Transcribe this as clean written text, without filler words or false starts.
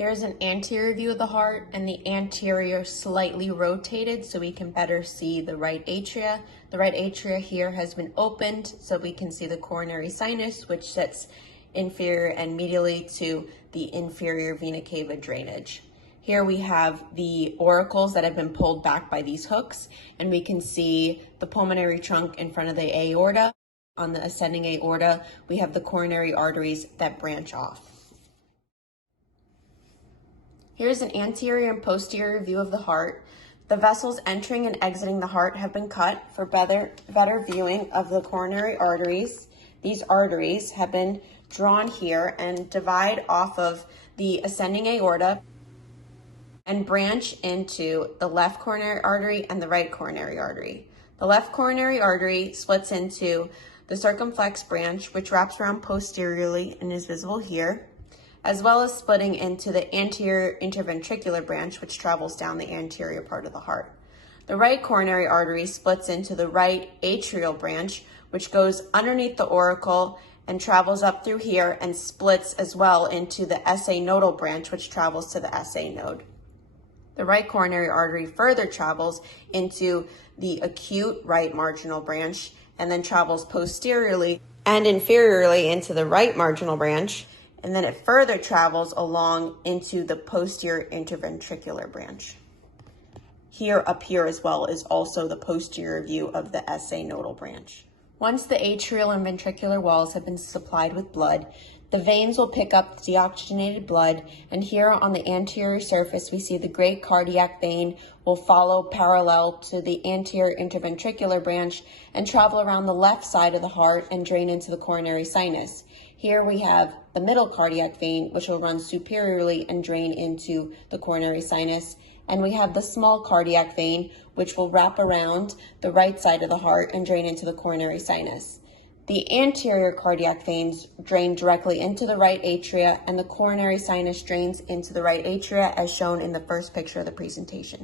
Here's an anterior view of the heart, and the anterior slightly rotated so we can better see the right atria. The right atria here has been opened so we can see the coronary sinus, which sits inferior and medially to the inferior vena cava drainage. Here we have the auricles that have been pulled back by these hooks, and we can see the pulmonary trunk in front of the aorta. On the ascending aorta, we have the coronary arteries that branch off. Here's an anterior and posterior view of the heart. The vessels entering and exiting the heart have been cut for better viewing of the coronary arteries. These arteries have been drawn here and divide off of the ascending aorta and branch into the left coronary artery and the right coronary artery. The left coronary artery splits into the circumflex branch, which wraps around posteriorly and is visible here, as well as splitting into the anterior interventricular branch, which travels down the anterior part of the heart. The right coronary artery splits into the right atrial branch, which goes underneath the auricle and travels up through here and splits as well into the SA nodal branch, which travels to the SA node. The right coronary artery further travels into the acute right marginal branch and then travels posteriorly and inferiorly into the right marginal branch, and then it further travels along into the posterior interventricular branch. Here, up here as well, is also the posterior view of the SA nodal branch. Once the atrial and ventricular walls have been supplied with blood, the veins will pick up deoxygenated blood, and here on the anterior surface we see the great cardiac vein will follow parallel to the anterior interventricular branch and travel around the left side of the heart and drain into the coronary sinus. Here we have the middle cardiac vein, which will run superiorly and drain into the coronary sinus, and we have the small cardiac vein, which will wrap around the right side of the heart and drain into the coronary sinus. The anterior cardiac veins drain directly into the right atria, and the coronary sinus drains into the right atria as shown in the first picture of the presentation.